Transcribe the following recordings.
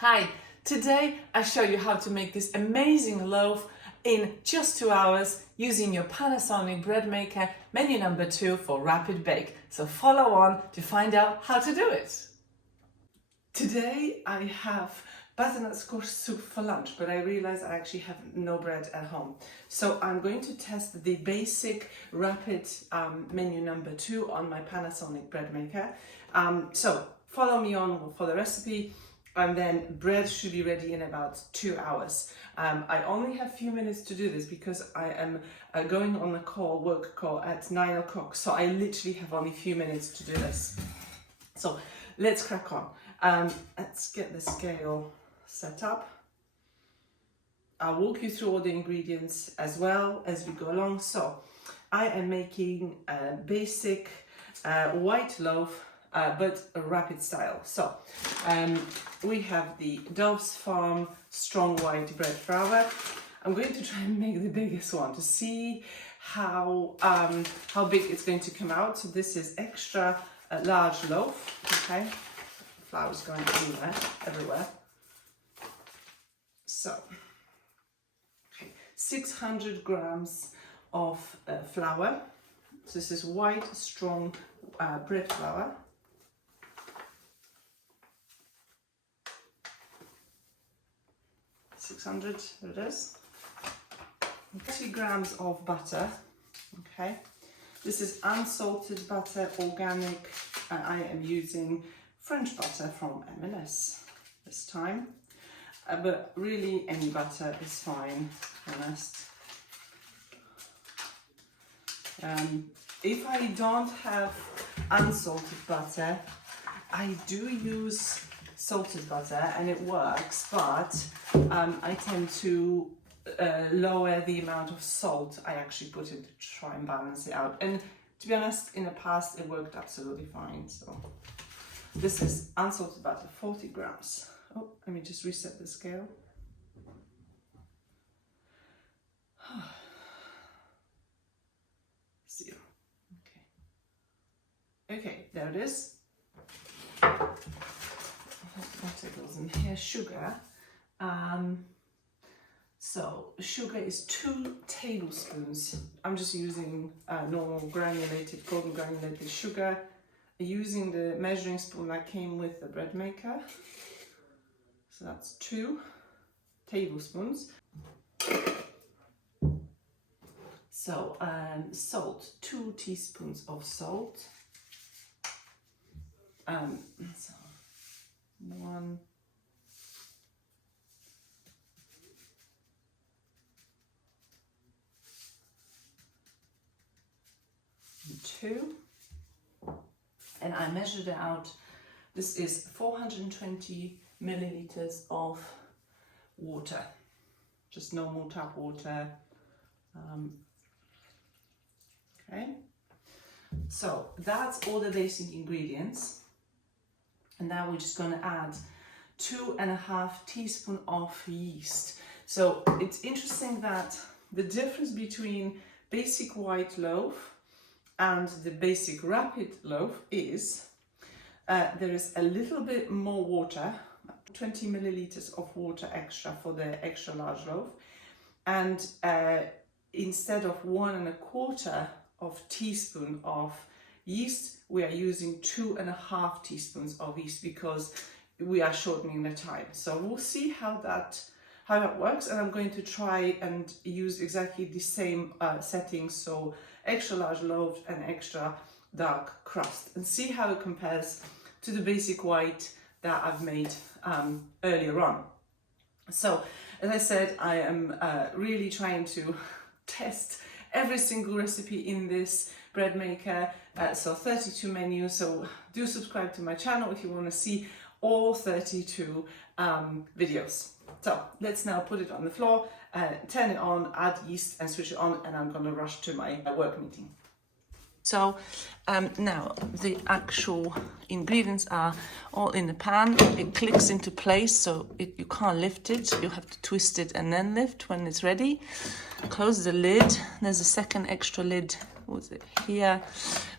Hi, today I show you how to make this amazing loaf in just 2 hours using your Panasonic bread maker, menu number 2 for rapid bake. So follow on to find out how to do it. Today I have butternut squash soup for lunch, but I realize I actually have no bread at home. So I'm going to test the basic rapid menu number 2 on my Panasonic bread maker. So follow me on for the recipe. And then bread should be ready in about 2 hours. I only have a few minutes to do this because I am going on a work call at 9 o'clock. So I literally have only a few minutes to do this. So let's crack on. Let's get the scale set up. I'll walk you through all the ingredients as well as we go along. So I am making a basic white loaf, but a rapid style. So we have the Dove's Farm strong white bread flour. I'm going to try and make the biggest one to see how big it's going to come out. So this is extra large loaf. Okay, flour's going everywhere. So, okay, 600 grams of flour. So this is white strong bread flour. 600, there it is. 30 grams of butter, okay. This is unsalted butter, organic. I am using French butter from M&S this time, but really any butter is fine, to be honest. If I don't have unsalted butter, I do use salted butter and it works, but I tend to lower the amount of salt I actually put in to try and balance it out. And to be honest, in the past it worked absolutely fine. So this is unsalted butter, 40 grams. Oh, let me just reset the scale. Zero. Okay, there it is. Butter goes in here. Sugar. So sugar is 2 tablespoons. I'm just using normal granulated, golden granulated sugar, using the measuring spoon that came with the bread maker. So that's 2 tablespoons. So salt, 2 teaspoons of salt. So 1, 2, and I measured it out. This is 420 milliliters of water, just normal tap water. Okay, so that's all the basic ingredients. And now we're just going to add 2.5 teaspoons of yeast. So it's interesting that the difference between basic white loaf and the basic rapid loaf is there is a little bit more water, 20 milliliters of water extra for the extra large loaf. And instead of 1.25 teaspoon of yeast, we are using 2.5 teaspoons of yeast because we are shortening the time. So we'll see how that works, and I'm going to try and use exactly the same settings, so extra large loaf and extra dark crust, and see how it compares to the basic white that I've made earlier on. So as I said, I am really trying to test every single recipe in this bread maker, so 32 menus. So do subscribe to my channel if you want to see all 32 videos. So let's now put it on the floor, turn it on, add yeast and switch it on, and I'm going to rush to my work meeting. So now the actual ingredients are all in the pan. It clicks into place, so you can't lift it. You have to twist it and then lift when it's ready. Close the lid. There's a second extra lid, was it here,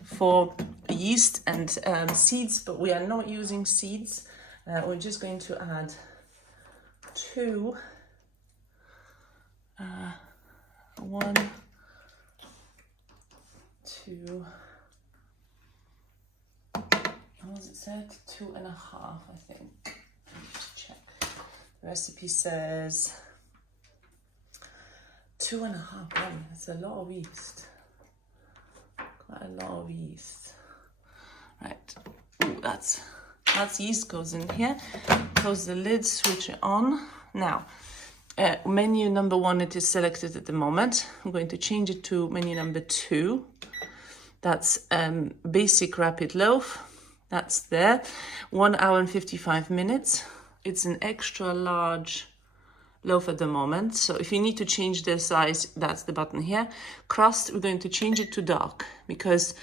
for yeast and seeds, but we are not using seeds. We're just going to add 2, 1, 2, what was it said? 2.5, I think. Let me just check. The recipe says 2.5. Oh, that's a lot of yeast. Quite a lot of yeast. Right. Ooh, that's yeast goes in here. Close the lid, switch it on. Now, menu number 1, it is selected at the moment. I'm going to change it to menu number 2. That's basic rapid loaf. That's there. 1 hour and 55 minutes. It's an extra large loaf at the moment. So if you need to change the size, that's the button here. Crust, we're going to change it to dark because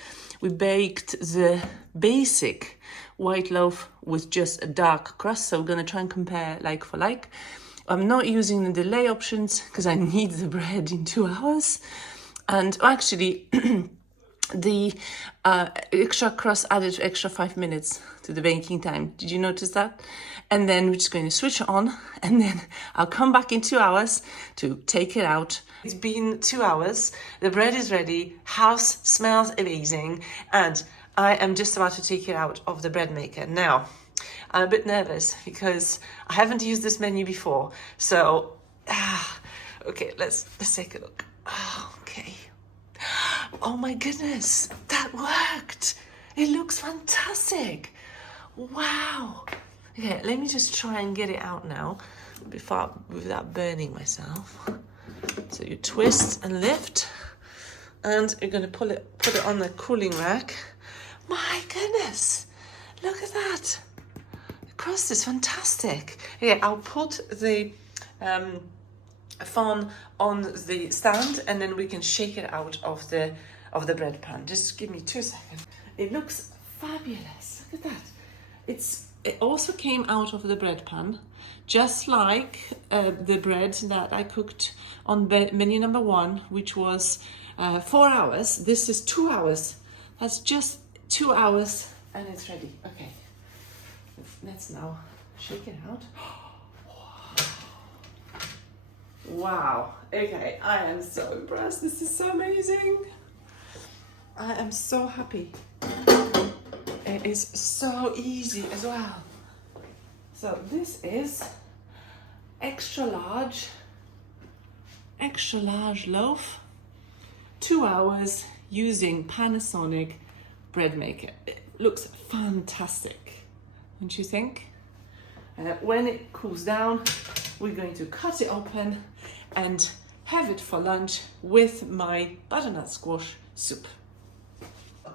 we baked the basic white loaf with just a dark crust. So we're going to try and compare like for like. I'm not using the delay options because I need the bread in 2 hours. And actually, the extra crust added extra 5 minutes to the baking time. Did you notice that? And then we're just going to switch it on, and then I'll come back in 2 hours to take it out. It's been 2 hours. The bread is ready. House smells amazing. And I am just about to take it out of the bread maker. Now, I'm a bit nervous because I haven't used this menu before. So, okay, let's take a look. Okay. Oh my goodness, that worked. It looks fantastic. Wow. Okay, let me just try and get it out now without burning myself. So you twist and lift, and you're going to put it on the cooling rack. My goodness, look at that. The crust is fantastic. Okay, I'll put the phone on the stand, and then we can shake it out of the bread pan. Just give me 2 seconds. It looks fabulous. Look at that. It also came out of the bread pan, just like the bread that I cooked on menu number 1, which was 4 hours. This is 2 hours. That's just 2 hours, and it's ready. Okay, let's now shake it out. Wow. Okay, I am so impressed. This is so amazing. I am so happy. It is so easy as well. So this is extra large loaf, 2 hours using Panasonic bread maker. It looks fantastic, don't you think? When it cools down, we're going to cut it open and have it for lunch with my butternut squash soup.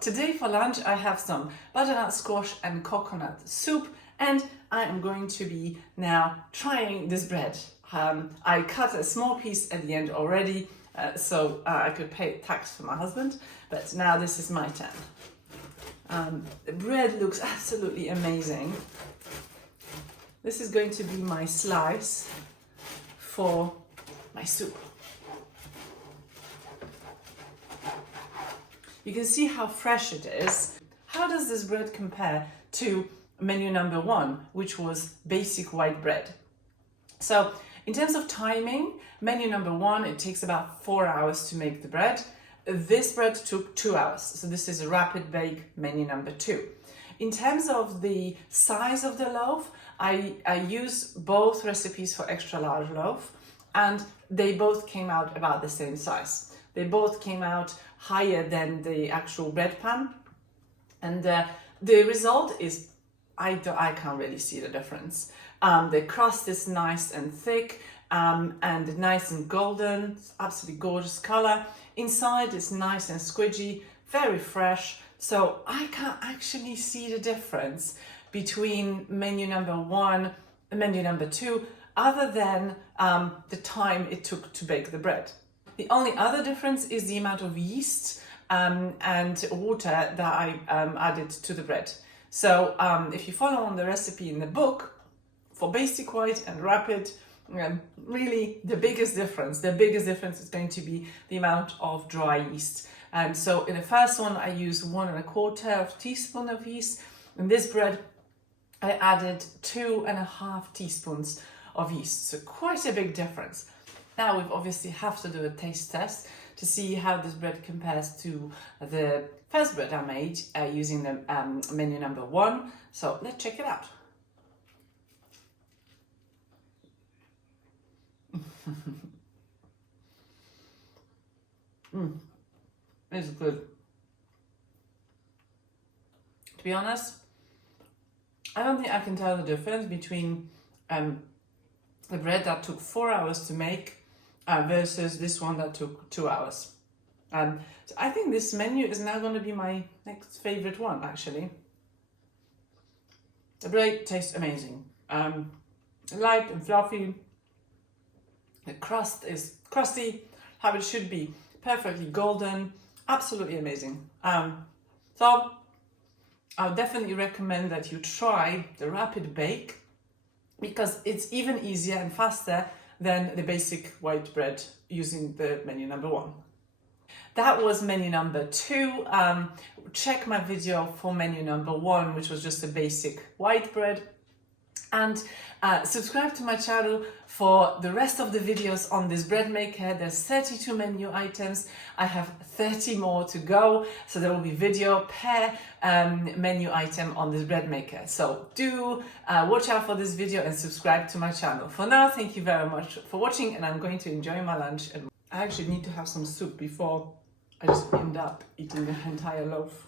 Today for lunch I have some butternut squash and coconut soup, and I am going to be now trying this bread. I cut a small piece at the end already, so I could pay tax for my husband, but now this is my turn. The bread looks absolutely amazing. This is going to be my slice for my soup. You can see how fresh it is. How does this bread compare to menu number 1, which was basic white bread? So in terms of timing, menu number 1, it takes about 4 hours to make the bread. This bread took 2 hours. So this is a rapid bake menu number 2. In terms of the size of the loaf, I use both recipes for extra large loaf, and they both came out about the same size. They both came out higher than the actual bread pan, and the result is I can't really see the difference. The crust is nice and thick and nice and golden. It's absolutely gorgeous color. Inside is nice and squidgy, very fresh. So I can't actually see the difference between menu number 1 and menu number 2, other than the time it took to bake the bread. The only other difference is the amount of yeast and water that I added to the bread. So if you follow on the recipe in the book, for basic white and rapid, really the biggest difference is going to be the amount of dry yeast. And so in the first one, I used 1 1/4 teaspoon of yeast. In this bread, I added 2.5 teaspoons of yeast. So quite a big difference. Now we obviously have to do a taste test to see how this bread compares to the first bread I made using the menu number 1. So let's check it out. It's good. To be honest, I don't think I can tell the difference between the bread that took 4 hours to make versus this one that took 2 hours. So I think this menu is now going to be my next favorite one, actually. The bread tastes amazing. Light and fluffy. The crust is crusty, how it should be. Perfectly golden. Absolutely amazing. So I would definitely recommend that you try the rapid bake because it's even easier and faster than the basic white bread using the menu number 1. That was menu number 2. Check my video for menu number 1, which was just a basic white bread. And subscribe to my channel for the rest of the videos on this bread maker. There's 32 menu items. I have 30 more to go. So there will be video per menu item on this bread maker. So do watch out for this video and subscribe to my channel. For now, thank you very much for watching, and I'm going to enjoy my lunch. And I actually need to have some soup before I just end up eating the entire loaf.